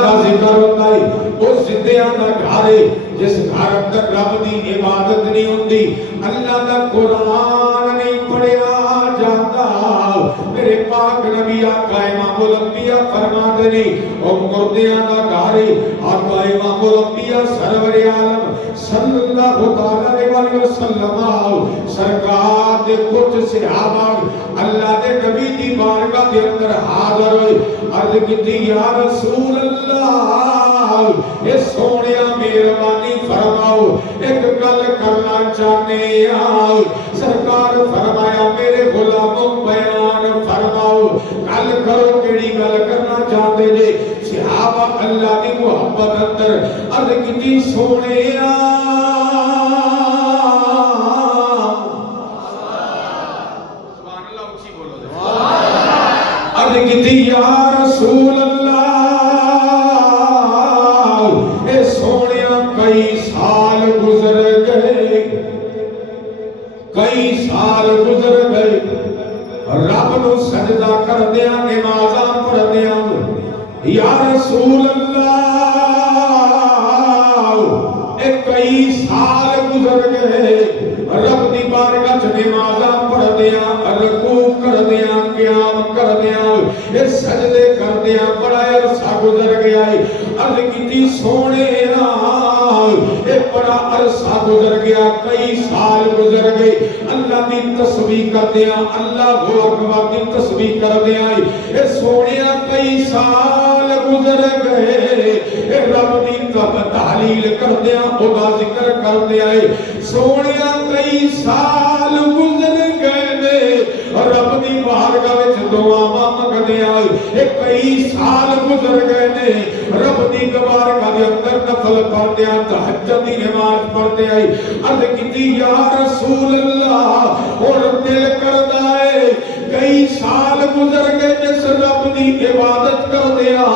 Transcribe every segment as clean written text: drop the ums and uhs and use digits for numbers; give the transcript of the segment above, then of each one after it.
دا ذکر ہوتا ہے اس زندیاں دا گھر ہے جس گھر اندر رب دی عبادت نہیں ہوندی اللہ دا قرآن نہیں پڑھیا جاتا میرے پاک نبی آقا امام الانبیاء فرماتے نہیں او مردیاں دا گھر ہے آقا امام الانبیاء سرور عالم صلی اللہ علیہ وسلم سرکار دے کچھ صحابہ اللہ دے نبی دی بارگاہ دے اندر حاضر ہوئے عرض کی یا رسول اللہ اے سونیا مہربانی فرماؤ ایک گل کرنا چاہنے آؤ سرکار فرمایا میرے غلاموں بیان فرماؤ گل کرو کیڑی گل کرنا چاہتے جے صحابہ اللہ دی محبت اندر عرض کی سونے عرض کی یا رسول اللہ اے سونیا کئی سال گزر گئے کئی سال گزر گئے رب نو سجدہ کر دیا نمازاں پڑھ دیا یا رسول اللہ اے کئی سال گزر گئے رب دی بارگاہ چ نمازاں پڑھ دیا رکوع کر دیا قیام کر دیا اے سجدے کر دیا بڑا عرصہ گزر گیا ہے عرض کیتی سونے اے بڑا عرصہ گزر گیا کئی سال گزر گئے اللہ دی تسبیح کر دیا اللہ اکبر دی تسبیح کر دیا اے سونیا کئی سال گزر گئے اے رب دی تحلیل کر دیا خدا ذکر کر دیا سونیا کئی سال گزر گئے رب دی بارگاہ وچ دعاواں منگدیاں اے کئی سال گزر گئے نے رب دی بارگاہ دے اندر نفل پڑھدیاں تہجد دی نماز پڑھدے آئی عرض کیتی یا رسول اللہ ہن دل کردا اے کئی سال گزر گئے جس رب دی عبادت کردیاں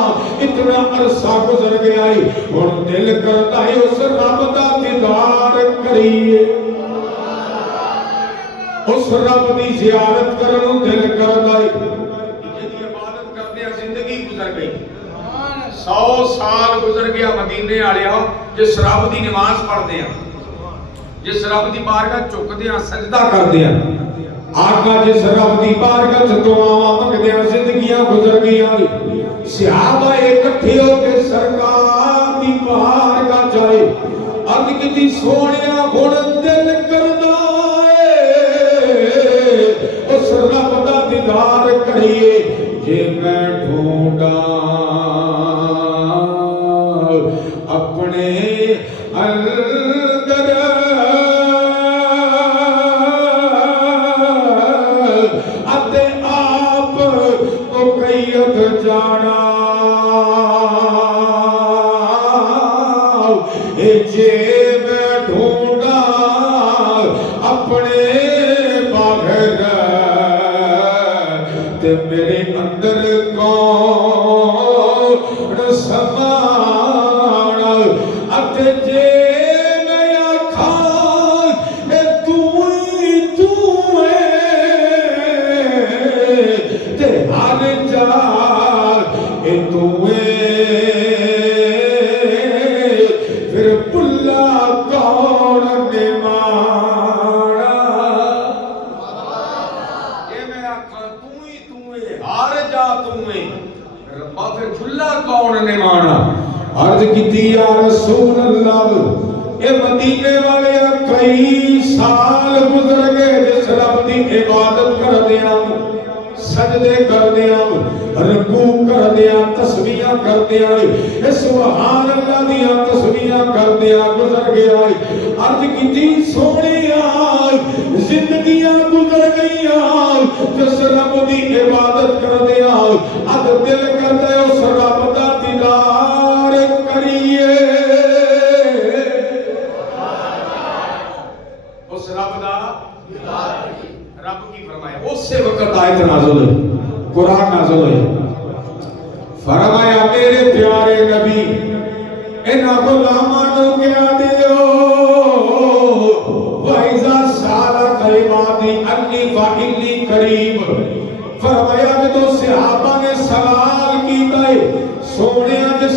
اتنا عرصہ گزر گیا ہے ہن دل کردا اے اس رب دا دیدار کریے اس رب دی زیارت کرنوں دل کردا ہے جدی عبادت کردے زندگی گزر گئی 100 سال گزر گیا مدینے والےاں جس رب دی نماز پڑھدے ہیں جس رب دی بارگاہ جھکدے ہیں سجدہ کردے ہیں آقا جس رب دی بارگاہ چ دعاواں منگدے ہیں زندگیاں گزر گئیاں صحابہ اکٹھے ہو کے سرکار دی بارگاہ جائے عرض کیتی سونیا ہن دل کردا اس رب دا دیدار کریے جے میں ڈھونڈا اپنے اندر اتے آپ کو قیت جانا جے میں ڈھونڈا اپنے میرے اندر کون سمانا اتے جے میں آکھاں اے تو تے ہر جا اے تو پھر بلا کون نمانا جے میں آکھاں ہار جا تمہیں ربا پھر بھلا کون نے مانا عرض کیتی یا رسول اللہ اے مدینے والے کئی سال گزر گئے جس رب دی عبادت کر دیا سجدے کر دیا رکوع کر دیا تسبیحاں کر دیا اے سبحان اللہ دیا تسبیحاں کر دیا گزر گیا عرض کیتی سونیا زندگیاں گزر گئیاں جس رب دی عبادت کر دیا اد دل کردا ہے اس رب دا دیدار کریے اس رب دا دیدار کریے رب کی فرمایا اسی وقت آیت نازل ہوئی قرآن نازل ہوئی فرمایا میرے پیارے نبی انہاں غلاماں نو کیا دیو وَإِذَا سَأَلَكَ عِبَادِي عَنِّي فَإِنِّي قَرِيبٌ فرمایا کہ تو صحابہ نے سوال کیتا ہے سونیا جس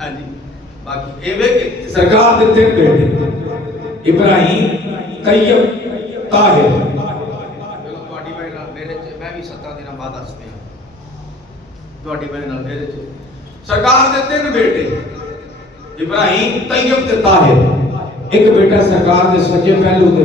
ਹਾਂਜੀ ਬਾਕੀ ਇਹ ਵੇ ਕਿ ਸਰਕਾਰ ਦੇ ਤਿੰਨ ਬੇਟੇ ਇਬਰਾਹੀਮ ਤੈਯਬ ਤਾਹਿਰ ਚਲੋ ਤੁਹਾਡੀ ਵਜ੍ਹਾ ਨਾਲ ਮੇਰੇ ਚ ਮੈਂ ਵੀ 17 ਦਿਨਾਂ ਬਾਅਦ ਦੱਸ ਪਿਆ ਤੁਹਾਡੀ ਵਜ੍ਹਾ ਨਾਲ ਮੇਰੇ ਚ ਸਰਕਾਰ ਦੇ ਤਿੰਨ ਬੇਟੇ ਇਬਰਾਹੀਮ ਤੈਯਬ ਤੇ ਤਾਹਿਰ ਇੱਕ ਬੇਟਾ ਸਰਕਾਰ ਦੇ ਸੱਜੇ ਪਹਿਲੂ ਤੇ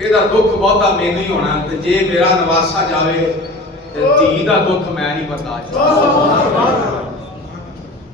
ਇਹਦਾ ਦੁੱਖ ਬਹੁਤਾ ਮੈਨੂੰ ਹੀ ਹੋਣਾ, ਤੇ ਜੇ ਮੇਰਾ ਨਵਾਸਾ ਜਾਵੇ ਤੇ ਧੀ ਦਾ ਦੁੱਖ ਮੈਂ ਨਹੀਂ ਬਰਦਾਸ਼ਤ।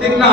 3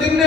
3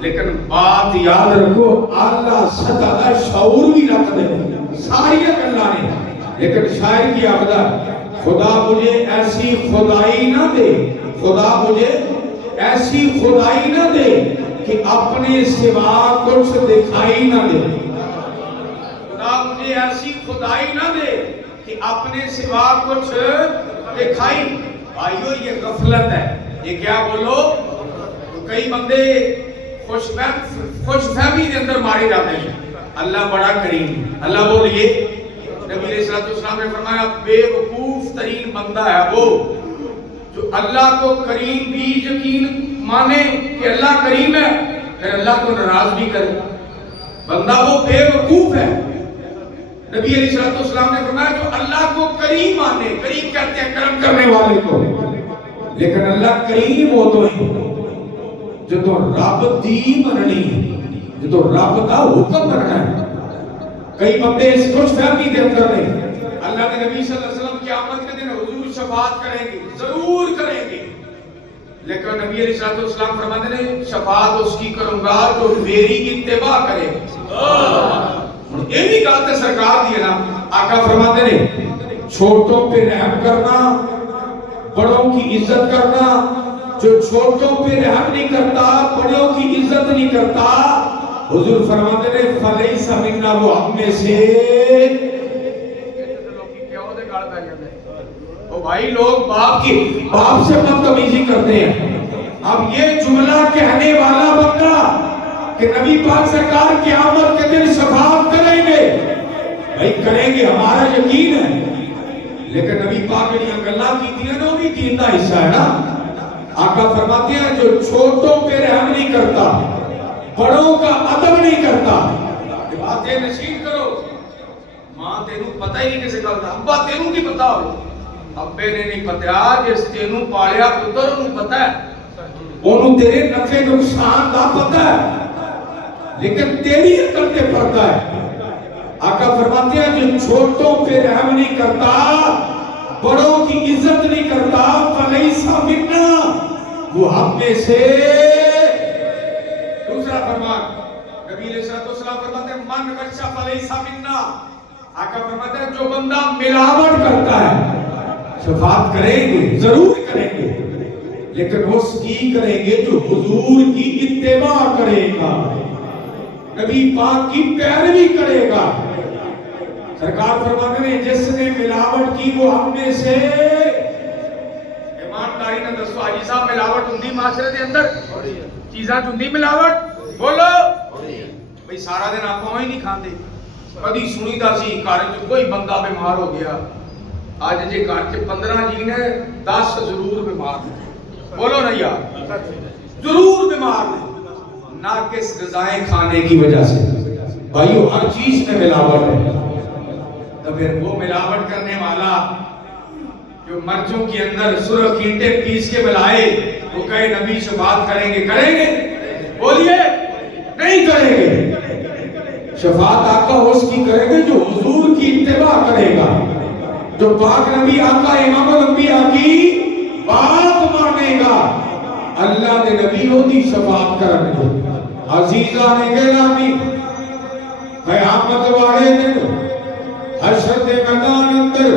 لیکن بات یاد رکھو اللہ سطح شعور بھی رکھ دے ساری اللہ نے. لیکن شاعر کی آخدہ خدا مجھے ایسی خدائی نہ دے, خدا مجھے ایسی خدائی نہ دے کہ اپنے سوا کچھ دکھائی نہ دے. خدا مجھے ایسی خدائی نہ دے کہ اپنے سوا کچھ دکھائی. بھائیو یہ غفلت ہے. یہ کیا بولو, تو کئی بندے خوش فہمی کے اندر مارے جاتے ہیں. اللہ بڑا کریم. اللہ بولیے, نبی علیہ السلام نے فرمایا بے وقوف ترین بندہ ہے وہ جو اللہ کو کریم بھی یقین مانے کہ اللہ کریم ہے پھر اللہ کو ناراض بھی کرے. بندہ وہ بے وقوف ہے. نبی علیہ السلام نے فرمایا جو اللہ کو کریم مانے, کریم کہتے ہیں کرم کرنے والے کو, لیکن اللہ کریم ہو تو ہی جو رب دی مننی, جو رب دا حکم مننا ہے. کئی بندے اس خوش فہمی کے اندر نہیں. اللہ کے نبی صلی اللہ علیہ وسلم قیامت کے دن حضور شفاعت کریں گے, ضرور کریں گے, لیکن نبی علیہ السلام فرماتے ہیں شفاعت اس کی کروں گا جو میری اتباع کرے. یہ بھی گل تے سرکار دی ہے نا. آقا فرماتے ہیں چھوٹوں پہ رحم کرنا, بڑوں کی عزت کرنا. جو چھوٹوں پہ رحم نہیں کرتا, بڑوں کی عزت نہیں کرتا, حضور فرماتے ہیں فلیس منا, وہ ہم میں سے. او بھائی لوگ باپ سے بدتمیزی کرتے ہیں. اب یہ جملہ کہنے والا بندہ کہ نبی پاک سرکار قیامت کے دن شفاعت کریں گے, بھائی کریں گے, ہمارا یقین ہے, لیکن نبی پاک نے یہ گلاں کی ہیں نا, وہ بھی دین کا حصہ ہے نا. آقا فرماتے ہیں جو چھوٹوں پہ رحم نہیں کرتا, بڑوں کا ادب نہیں کرتا. باتیں نشین کرو, ماں تینوں پتہ ہی نہیں کسے گل دا, ابا تینوں کی پتہ ہو, ابے نے نہیں پتہ, جس تینوں پالیا پتر انہوں پتہ ہے, انہوں تیرے نفع نقصان دا پتہ ہے, لیکن تیری عقل تے پڑتا ہے. آقا فرماتے ہیں جو چھوٹوں پہ رحم نہیں کرتا, بڑوں کی عزت نہیں کرتا, فلیسا منا, وہ ہم میں سے. دوسرا فرمان نبی علیہ السلام فرماتے ہیں من غش فلیسا منا. آقا فرماتے ہیں جو بندہ ملاوٹ کرتا ہے شفاعت کریں گے, ضرور کریں گے, لیکن اس کی کریں گے جو حضور کی اتباع کرے گا, نبی پاک کی پیروی کرے گا. سرکار فرماتے ہیں جس نے ملاوٹ کی وہ ہم میں سے. ایمانداری نہ دسو حاجی صاحب ملاوٹ ہوندی معاشرے دے اندر, چیزاں ہوندی ملاوٹ, بولو بھئی سارا دن آپ ہی نہیں کھاندے. کدی سنی دا سی گھر وچ کوئی بندہ بیمار ہو گیا, اج جے گھر وچ 15 جی نے 10 ضرور بیمار نے, بولو نا یار, ضرور بیمار نے, ناقص غذائیں کھانے کی وجہ سے. بھائیو ہر چیز میں ملاوٹ ہے. تو پھر وہ ملاوٹ کرنے والا جو مرچوں کے اندر سرخ اینٹیں پیس کے ملائے, وہ کہے نبی شفاعت کریں گے, کریں گے, بولیے نہیں کریں گے. شفاعت آقا اس کی کریں گے جو حضور کی اتباع کرے گا, جو پاک نبی آقا امام الانبیاء کی بات مانے گا. اللہ نے نبی ہوتی شفاعت کرنے. عزیزان گرامی, قیامت والے دن حشر دے میدان اندر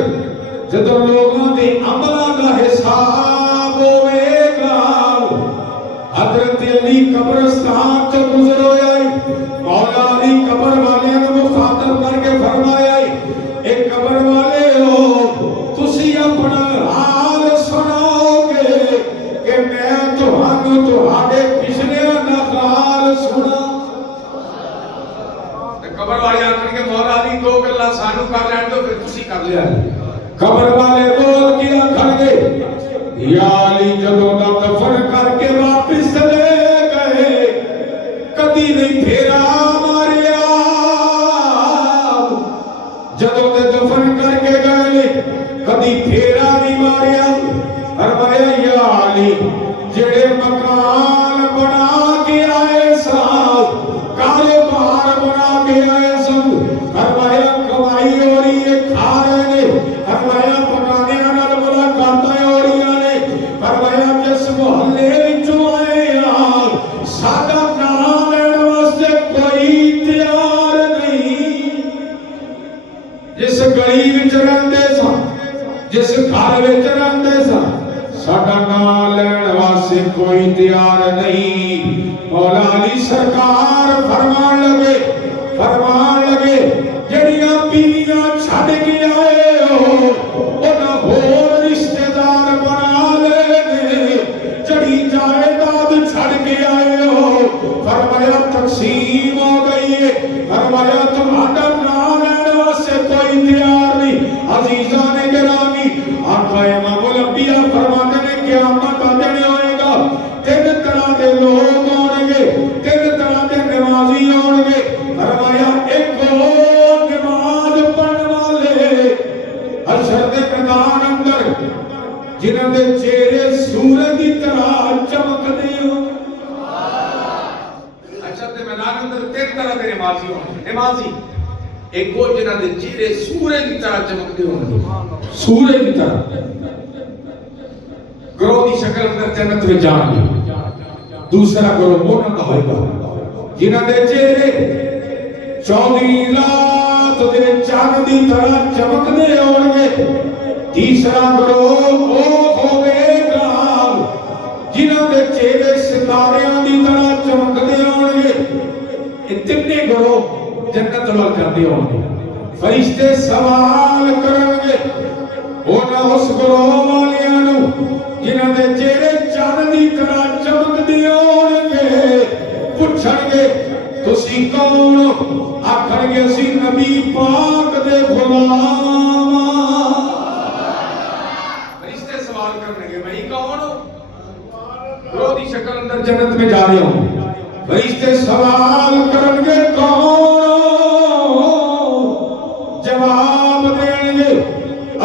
جدو لوگوں دے عملاں دا حساب ہوئے گا, حضرت علی قبرستان تو گزر ہویا, مولا علی قبر والے نے مخاطب کر کے فرمایا اے قبر والے ہو, تسی اپنا حال سناؤ گے کہ میں تہانوں تہاڈے پچھلیاں دا حال سنا. قبر والے آخر کے مولا علی دو گلاں سانو کر لین تو پھر تسی کر لیا. قبر والے بول کے آخر گے یا علی جدوں دا دفن کر کے واپس لے گئے, کدی نہیں پھیرا ماریا, جدوں دے دفن کر کے گئے کدی پھیرا نہیں ماریا. فرمایا یا علی جڑے مکان بنا کے آئے سان, کاروبار بنا کے آئے سن, فرمایا کمائی ہو رہی ہے, کھا رہے نے, فرمایا پکانے نال ملاقاتیں ہو رہی نے, فرمایا جس محلے وچوں آئے یار ساڈا نام جس گلی وچ رہندے سن جس گھر وچ رہندے سن ساڈا نام لین واسطے کوئی تیار نہیں مولا علی سرکار فرمان لگے جڑیاں بیویاں چھڈ کے آئے ہو انہاں ہور رشتہ دار بنا لے جڑی جائیداد چھڈ کے آئے ہو فرمایا تقسیم ہو گئی ہے فرمایا تمہارا نام لینے واسطے کوئی تیار نہیں عزیزان گرامی آقا امام الانبیاء فرماتے ہیں قیامت کا دن ہوئے گا تین طرح کے لوگ ہوں گے تین طرح کے نمازی ہوں گے فرمایا ایک نماز پڑھنے والے حشر کے میدان اندر جنہاں دے چہرے سورج کی طرح چمکتے ہوں حشر کے میدان اندر تین طرح کے نمازی ہوں نمازی ایک وہ جنہاں دے چہرے سورج کی طرح چمکتے ہوں سورج کی طرح گروہ کی شکل اندر جنت میں جان گے دوسرا گروہ مونا کا ہوئے گا جنہاں دے چہرے چودھری رات دے چاند دی طرح چمکنے ہوں گے تیسرا گروہ وہ ہوئے گا جنہاں دے چہرے ستاریاں دی طرح چمکنے ہوں گے اتنے گروہ جنت وال جاندے ہوں گے فرشتے سوال کریں گے انہاں اس گروہ والیاں نو جنہاں دے چہرے چاند دی طرح چمکدے ہون گے پوچھن گے تسی کون آکھن گے اسی نبی پاک دے غلام فرشتے سوال کریں گے بھائی کون گروہ دی شکل اندر جنت میں جا رہے ہوں فرشتے سوال کریں گے کون جواب دیں گے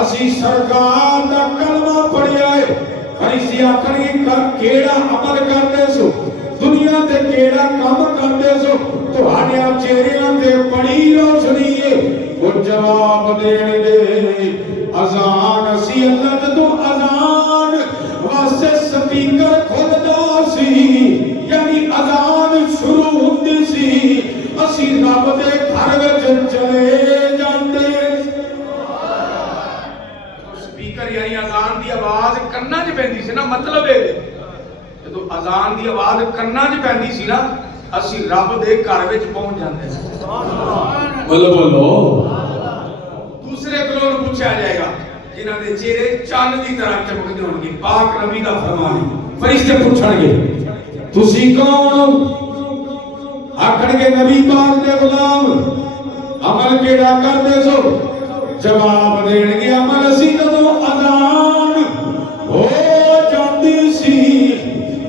اسی سرکار دا کلمہ پڑھیا ہے فرشتے آکھن گے کیڑا عمل کرتے سو دنیا تے کیڑا کام کرتے سو تہاڈے چہریاں تے بڑی روشنی ہے وہ جواب دیں گے اذان اسی اللہ جدوں اذان واسطے سپیکر کھلدا سی یعنی اذان شروع ہوندی سی اسی رب دے گھر وچ چلے جاندے سپیکر یعنی اذان دی آواز کناں وچ پیندی سی نا مطلب ہے جدوں اذان دی آواز کناں وچ پیندی سی نا اسی رب دے گھر وچ پہنچ جاندے سبحان اللہ بولو دوسرے گروہ نوں پوچھا جائے گا جنہاں دے چہرے چاند دی طرح چمکدے ہون گے پاک نبی دا فرمان ہے فرشتے پوچھن گے تسی کون آکھن گے نبی پاک دے غلام عمل کیڑا کردے سو جواب دین گے عمل اسی جدوں اذان ہو جاندی سی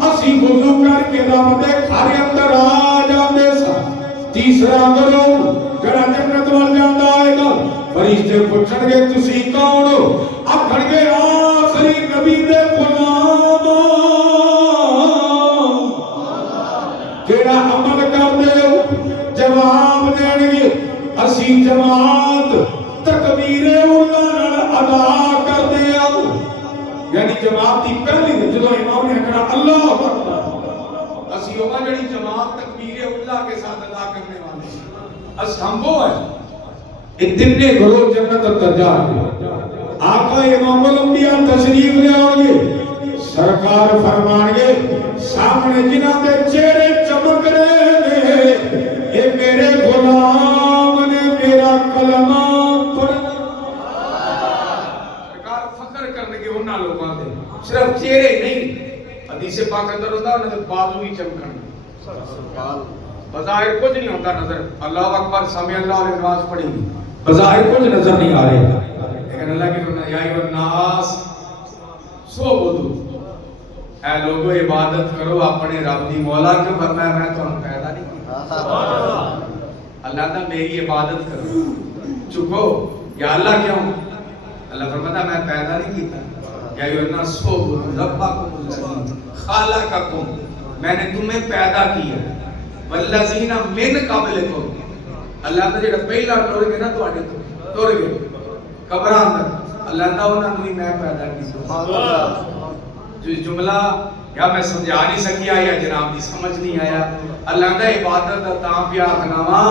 اسی وضو کر کے رب دے گھر اندر آ جاندے سا تیسرا گروہ جڑا جنت وال جاندا آئے گا فرشتے پوچھن گے تسی کون آکھن گے آخری نبی دے غلام کیڑا عمل کردے ہو جواب دین گے اسی جماعت تکبیر اولا نال ادا کردے ہو یعنی جماعت دی پہلی جدوں امام نے کہا اللہ اکبر اسی اوہ جڑی جماعت تکبیر اولا کے ساتھ ادا کرنے والے اس ہم وہ ہے اتنے گروہ جنت اندر جا گئے آقا امام الانبیاء تشریف لے آؤ گے سرکار فرمان گے سامنے جنہاں دے چہرے چمک رہے ہیں اے میرے غلام نے میرا کلمہ پڑھا سرکار فخر کرنے کے انہاں لوگاں دے صرف چہرے نہیں حدیث پاک اندر ہوتا ہے انہاں دے بازو ہی چمکن بظاہر کچھ نہیں ہوتا نظر اللہ اکبر سمع اللہ علیہ نماز پڑھی بظاہر کچھ نظر نہیں آ رہے لیکن اللہ کی فرمان یا ایھا الناس سوبدو اے لوگو عبادت کرو اپنے رب دی مولا کے فرمایا میں تمہیں پیدا نہیں کیا اللہ نے میری عبادت کرو چکو یا اللہ کیوں اللہ فرماتا میں پیدا نہیں کیتا یا ایھا الناس سوبدو ربکم الذی خلقکم میں نے تمہیں پیدا کیا والذین من قبلکم اللہ نے جڑا پہلا ٹر گئے نا تواڈے تو ٹر گئے قبراں اندر اللہ تعالی انہاں نوں میں پیدا کیتا سبحان اللہ جو جملہ یا میں سمجھا نہیں سکیا یا جناب دی سمجھ نہیں آیا اللہ دا عبادت دا تاں پیا کھناواں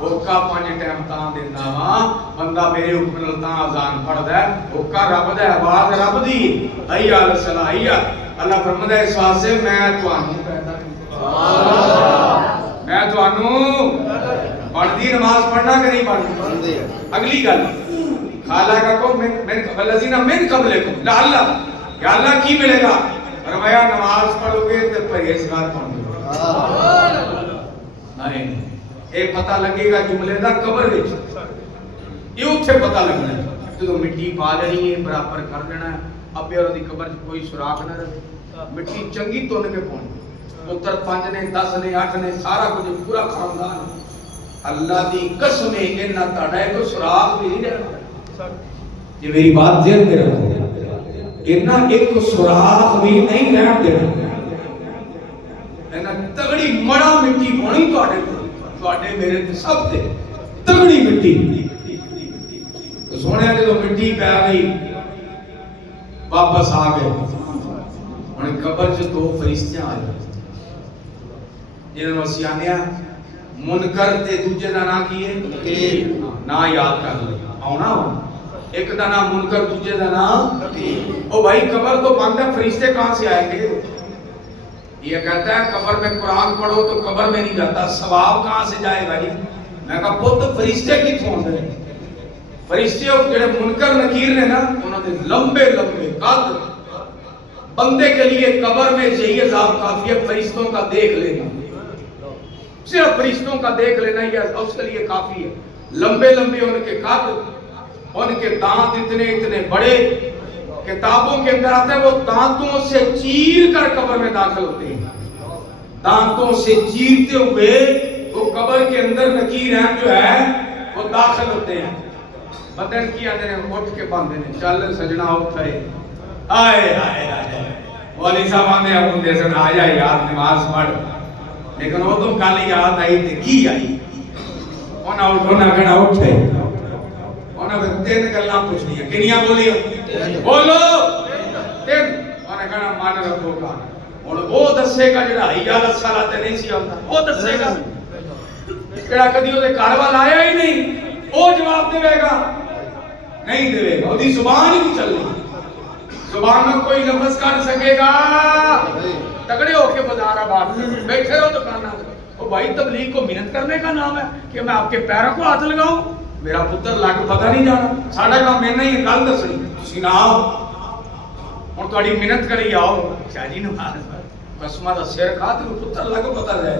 ہوکا 5 ٹائم تاں دینا وا بندہ میرے حکم نال تاں اذان پڑھدا ہے ہوکا رب دا آواز رب دی حی علی الصلاۃ حی اللہ فرماتا ہے اس واسطے میں تانوں پیدا میں تانوں پڑھدی نماز پڑھنا کہ نہیں پڑھنا اگلی گل خالقکم من الذین من قبلکم لعل یا اللہ کی ملے گا فرمایا نماز پڑھو گے تے پرہیزگار بنو گے نہیں اے پتہ لگے گا جملے دا قبر وچ یہ اوتھے پتہ لگنا ہے جدوں مٹی پا لینی ہے برابر کر دینا ہے ابے اور دی قبر وچ کوئی سوراخ نہ رہے مٹی چنگی تون کے پاؤں پتر 5 نے 10 نے 8 نے سارا کچھ پورا خاندان اللہ دی قسم ہے انہاں تہاڈا کوئی سوراخ بھی نہیں رہنا یہ میری بات ذہن میں رکھو انہاں ایک سوراخ بھی نہیں رہن دینا انہاں تگڑی مڑا مٹی ہونی تہاڈے میرے تے سب تے تگڑی مٹی سونے جدوں مٹی پی گئی واپس آ گئے ہن قبر چ 2 فرشتے آئے جنہاں اسی آنے منکر تے دوجے دا نام کی ہے نکیر نا یاد کر لے آنا ایک دا نام منکر دوجے دا نام او بھائی قبر تو بند ہے فرشتے کہاں سے آئیں گے یہ کہتا ہے قبر میں قرآن پڑھو تو قبر میں نہیں جاتا ثواب کہاں سے جائے گا جی میں کہا پتہ فرشتے کتھوں آندے ہیں فرشتے جڑے منکر نکیر نے نا انہوں نے لمبے لمبے قد بندے کے لیے قبر میں یہی عذاب کافی ہے فرشتوں کا دیکھ لینا صرف فرشتوں کا دیکھ لینا یہ اس کے لیے کافی ہے لمبے لمبے ان کے قد ان کے دانت اتنے اتنے بڑے کتابوں کے اندر آتا ہے وہ دانتوں سے چیر کر قبر میں داخل ہوتے ہیں دانتوں سے چیرتے ہوئے وہ قبر کے اندر نکیر ہیں جو ہے وہ داخل ہوتے ہیں بدن کی آدھے نے اٹھ کے باندھے نے چل سجنا اٹھائے آئے آئے آئے والی صاحب آنے اپن دیسن آیا یاد نماز پڑھ لیکن وہ تو کالی یاد آئی تھی کی آئی انہاں گھڑا اٹھے انہاں پھر 3 گلاں پوچھنی ہے کنیاں بولیو بولو 3 انہاں گھڑا مان رکھو کا اور وہ دسے گا جڑا حی علی الصلاۃ نہیں سی آندا وہ دسے گا جڑا کدی او دے گھر وال آیا ہی نہیں وہ جواب دے گا نہیں دے گا اودی زبان ہی نہیں چلنی زبان میں کوئی لفظ کر سکے گا تگڑے ہو کے بازار آباد بیٹھے رہو دکانوں پہ او بھائی تبلیغ کو محنت کرنے کا نام ہے کہ میں آپ کے پیروں کو ہاتھ لگاؤں میرا پتر لا کے پتہ نہیں جانا ساڈا کام میں نہیں گل دسنی تسی نہ آؤ ہن تہاڈی محنت کری آؤ شاجی نماز قسمہ دا سر کھا تے پتر لا کے پتہ جائے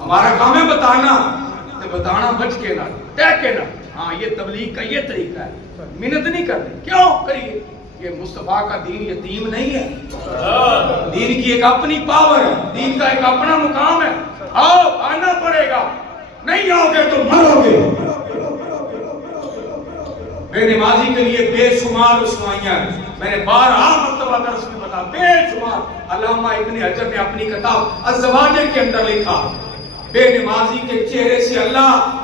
ہمارا کام ہے بتانا تے بتانا بچ کے نہ ٹہ کے نہ ہاں یہ تبلیغ کا یہ طریقہ ہے محنت نہیں کرنی کیوں کریے یہ مصطفیٰ کا دین یتیم نہیں ہے دین کی ایک اپنی پاور ہے دین کا ایک اپنا مقام ہے آؤ آنا پڑے گا نہیں آؤ گے تو مرو گے بے نمازی کے لیے بے شمار رسوائیاں میں نے 12 مرتبہ درس میں بتا بے شمار علامہ ابن حجر نے اپنی کتاب الزواجر کے اندر لکھا بے نمازی کے چہرے سے اللہ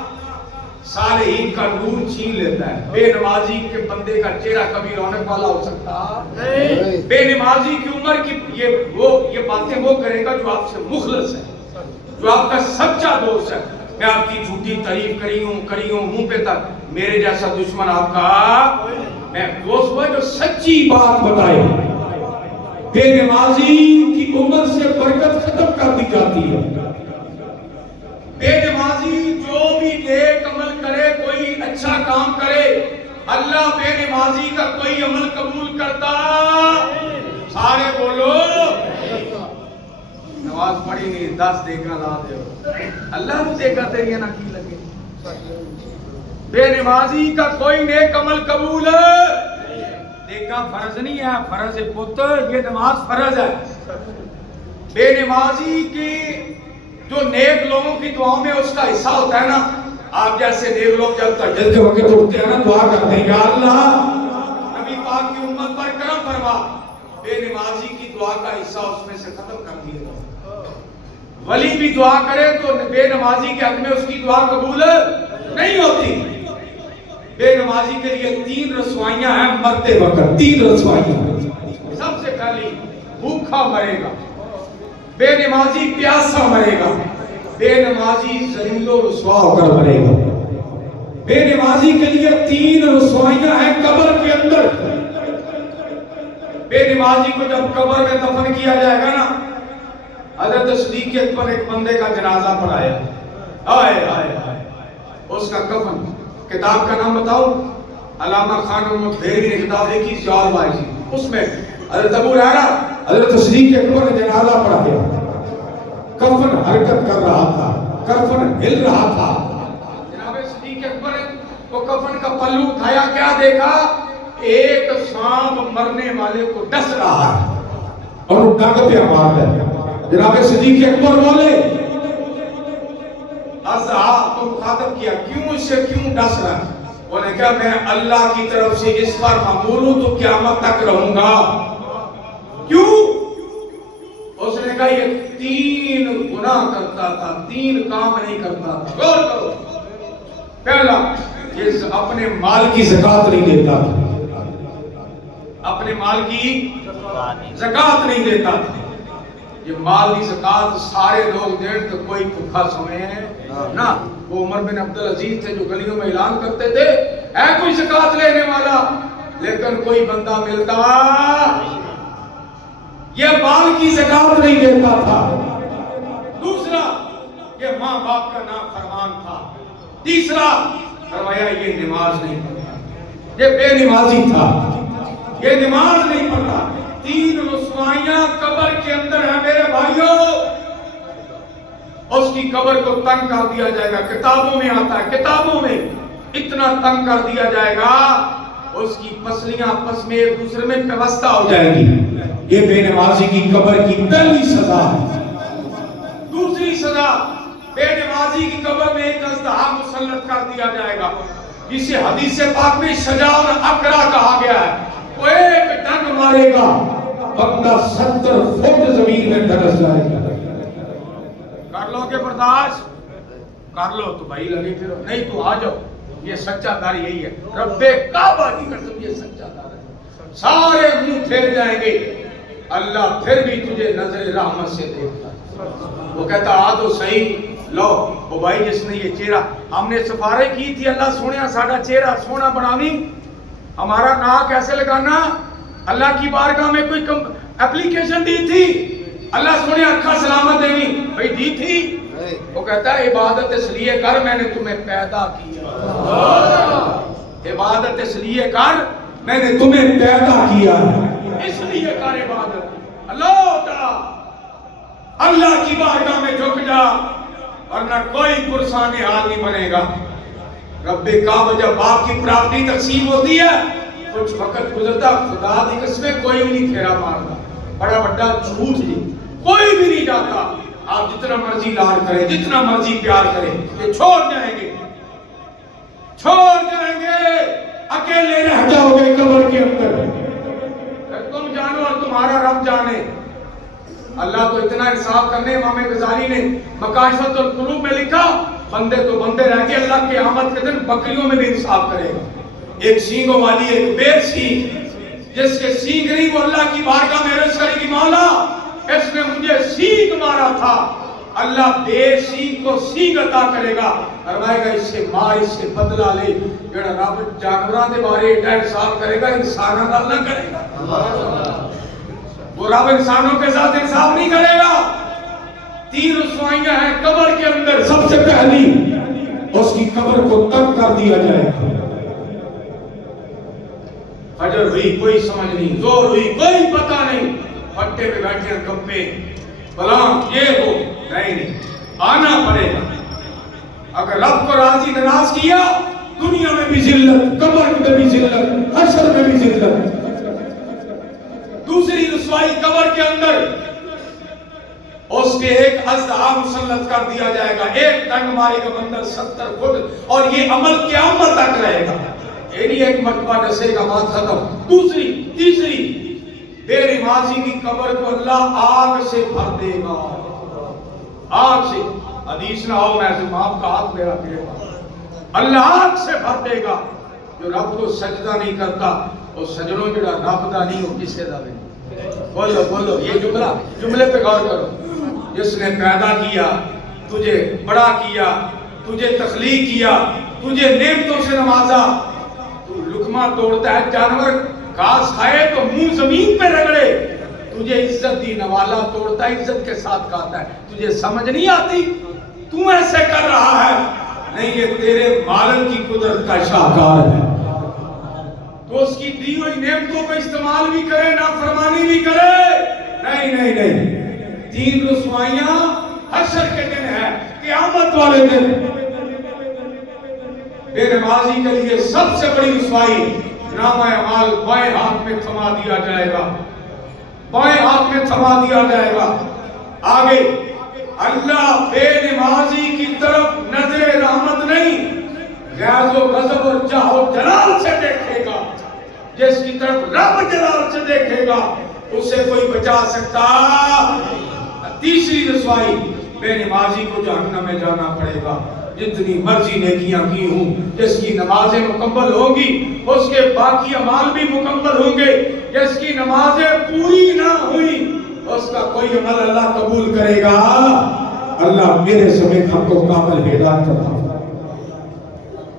صالحین کا نور چھین لیتا ہے بے نمازی کے بندے کا چہرہ کبھی رونق والا ہو سکتا نہیں بے نمازی کی عمر کی یہ باتیں وہ کرے گا جو آپ سے مخلص ہے جو آپ کا سچا دوست ہے میں آپ کی جھوٹی تعریف کری ہوں منہ پہ تک میرے جیسا دشمن آپ کا میں دوست ہوا جو سچی بات بتائے بے نمازی کی عمر سے برکت ختم کر دی جاتی ہے بے نمازی جو بھی نیک عمل کرے کوئی اچھا کام کرے اللہ بے نمازی کا کوئی عمل قبول کرتا سارے بولو نماز پڑھی نہیں 10 دیکھا لا دے اللہ نے دیکھا تیری نہ کی لگے بے نمازی کا کوئی نیک عمل قبول دیکھا فرض نہیں ہے فرض پتر یہ نماز فرض ہے بے نمازی کی جو نیک لوگوں کی دعاؤں میں اس کا حصہ ہوتا ہے نا آپ جیسے نیک لوگ جب تہجد کے وقت اٹھتے ہیں نا دعا کرتے ہیں یا اللہ نبی پاک کی امت پر کرم فرما بے نمازی کی دعا کا حصہ اس میں سے ختم کر دیا ولی بھی دعا کرے تو بے نمازی کے حق میں اس کی دعا قبول نہیں ہوتی بے نمازی کے لیے 3 رسوائیاں ہیں مرتے وقت 3 رسوائیاں سب سے پہلی بھوکا مرے گا بے نمازی پیاسا مرے گا بے نمازی ذلیل و رسوا ہو کر مرے گا بے نمازی کے لیے 3 رسوائیاں ہیں قبر کے اندر. بے نمازی کو جب قبر میں دفن کیا جائے گا نا، حضرت صدیق اکبر ایک بندے کا جنازہ پڑھایا. آئے آئے آئے اس کا کفن، کتاب کا نام بتاؤ، علامہ خان محمد بحیری نے کتاب لکھی سیال بائزی، اس میں حضرت ابو ہریرہ حضرت صدیق اکبر نے جنازہ پڑھایا. کفن حرکت کر رہا تھا، کفن ہل رہا تھا. جناب صدیق اکبر کو کفن کا پلو اٹھایا، کیا دیکھا؟ ایک سانپ مرنے والے کو ڈس رہا ہے اور وہ ڈنگ پہ مار ہے. جناب صدیق اکبر بولے، اصحاب کو مخاطب کیا، کیوں اسے کیوں ڈس رہا ہے؟ انہوں نے کہا میں اللہ کی طرف سے اس پر معمول ہوں تو قیامت تک رہوں گا. کیوں؟ اس نے کہا یہ 3 گناہ کرتا تھا، 3 کام نہیں کرتا تھا. غور کرو. پہلا، یہ اپنے مال کی زکوٰۃ نہیں دیتا تھا، اپنے مال کی زکوٰۃ نہیں دیتا تھا. یہ مال کی زکوٰۃ سارے لوگ دیں تو کوئی بھوکا سوئے نا. وہ عمر بن عبدالعزیز تھے جو گلیوں میں اعلان کرتے تھے اے کوئی زکوٰۃ لینے والا، لیکن کوئی بندہ ملتا. یہ مال کی زکوٰۃ نہیں دیتا تھا. دوسرا، یہ ماں باپ کا نافرمان تھا. تیسرا فرمایا یہ نماز نہیں پڑھتا، یہ بے نمازی تھا، یہ نماز نہیں پڑھتا. 3 رسوائیاں قبر کے اندر ہیں میرے بھائیوں. اس کی قبر کو تنگ کر دیا جائے گا، کتابوں میں آتا ہے، کتابوں میں اتنا تنگ کر دیا جائے گا اس کی پسلیاں آپس میں ایک دوسرے میں پیوستہ ہو جائے گی. یہ بے نمازی کی قبر کی پہلی سزا ہے. دوسری سزا، بے نمازی کی قبر میں ایک اژدہا مسلط کر دیا جائے گا جسے حدیث پاک میں شجاع الاقرع کہا گیا ہے. وہ ایک ڈنگ مارے گا، بندہ 70 فٹ زمین میں دھنس جائے گا. کر لو کہ برداشت کر لو تو بھائی لگے پھر، نہیں تو آ جاؤ. یہ سچا دار یہی ہے، رب کعبہ کی قسم یہ سچا دار ہے. سارے منہ پھیر جائیں گے، اللہ پھر بھی تجھے نظر رحمت سے دیکھتا. وہ کہتا آ تو صحیح لو. وہ بھائی جس نے یہ چہرہ، ہم نے سفارش کی تھی اللہ سونے ساڑھا چہرہ سونا بناوی، ہمارا ناک ایسے لگانا. اللہ کی بارگاہ میں کوئی اپلیکیشن دی تھی؟ اللہ سونے اکھا سلامت دینی بھئی دی تھی؟ وہ کہتا ہے عبادت اس لیے کر میں نے تمہیں پیدا کیا. عبادت اس لیے کر میں نے تمہیں پیدا کیا، اس لیے کر عبادت. اللہ کی بارگاہ میں جھک جا ورنہ کوئی پرسان حال نہیں بنے گا. رب کعبہ جب باپ کی پراپرٹی تقسیم ہوتی ہے کچھ وقت گزرتا خدا دی قسمیں کوئی نہیں پھیرا مارتا. بڑا بڑا جھوٹ جی، کوئی بھی نہیں جاتا. آپ جتنا مرضی لاڈ کریں، جتنا مرضی پیار کریں، یہ چھوڑ جائیں گے، چھوڑ جائیں گے. اکیلے رہ جاؤ گے قبر کے اندر. تم جانو اور تمہارا رب جانے. اللہ تو اتنا انصاف کرنے. امام غزالی نے مکاشفۃ القلوب میں لکھا بندے تو بندے رہ کے اللہ کے قیامت کے دن بکریوں میں بھی انصاف کرے گا. ایک سینگوں والی ایک بے سینگ، جس کے سینگ نہیں وہ اللہ کی بارگاہ میں عرض کرے گی مولا اس نے مجھے سینگ مارا تھا. اللہ بے سینگ کو سینگ عطا کرے گا، فرمائے گا اس سے مار، اس سے بدلہ لے. جڑا رب جانوراں دے بارے ایڈا انصاف کرے گا انساناں دا اللہ کرے گا. وہ رب انسانوں کے ساتھ انصاف نہیں کرے گا. 3 رسوائیاں ہیں قبر کے اندر. سب سے پہلی اس کی قبر کو تنگ کر دیا جائے گا. فجر ہوئی کوئی سمجھ نہیں، زور ہوئی کوئی پتہ نہیں، پٹے پہ بیٹھے ہیں کمپے فلاں یہ ہو نہیں، آنا پڑے گا. اگر رب کو راضی ناراض کیا دنیا میں بھی ذلت، قبر میں بھی ذلت، حشر میں بھی ذلت. دوسری رسوائی قبر کے اندر اس کے ایک اژدہا مسلط کر دیا جائے گا. ایک ڈنگ مارے گا بندہ 70 فٹ اور یہ عمل قیامت تک رہے گا. ایک مرتبہ ڈسے گا بات ختم. دوسری تیسری بے نمازی کی قبر کو اللہ آگ سے بھر دے گا. آگ سے، حدیث نہ ہو میں آپ کا ہاتھ میرا پھرے گا. اللہ آگ سے بھر دے گا. جو رب کو سجدہ نہیں کرتا اور سجنوں جڑا رب دا نہیں ہو کسے دا نہیں. بولو بولو یہ جملے پہ غور کرو. جس نے پیدا کیا، تجھے بڑا کیا، تجھے تخلیق کیا، تجھے نعمتوں سے نوازا، تو لقمہ توڑتا ہے، جانور گھاس کھائے تو منہ زمین پہ رگڑے، تجھے عزت دی، نوالا توڑتا ہے عزت کے ساتھ کھاتا ہے، تجھے سمجھ نہیں آتی تو ایسے کر رہا ہے؟ نہیں، یہ تیرے مالک کی قدرت کا شاہکار ہے۔ تو اس کی دی ہوئی نعمتوں کا استعمال بھی کرے، نافرمانی بھی کرے، نہیں نہیں نہیں۔ 3 رسوائیاں حشر کے دن ہے، قیامت والے دن۔ بے نمازی کے لیے سب سے بڑی رسوائی، نامہ اعمال بائیں ہاتھ میں تھما دیا جائے گا، بائیں ہاتھ میں تھما دیا جائے گا۔ آگے اللہ بے نمازی کی طرف نظر رحمت نہیں، غیظ و غضب اور چاہ و جلال سے دیکھے گا۔ جس کی طرف رب جلال سے دیکھے گا اسے کوئی بچا سکتا۔ تیسری رسوائی، بے نمازی کو جہنم میں جانا پڑے گا۔ جتنی مرضی نیکیاں کی ہوں، جس کی نمازیں مکمل ہوں گی اس کے باقی اعمال بھی مکمل ہوں گے، جس کی نمازیں پوری نہ ہوئی اس کا کوئی عمل اللہ قبول کرے گا۔ اللہ میرے سمیت ہم کو کامل ہدایت عطا فرمائے۔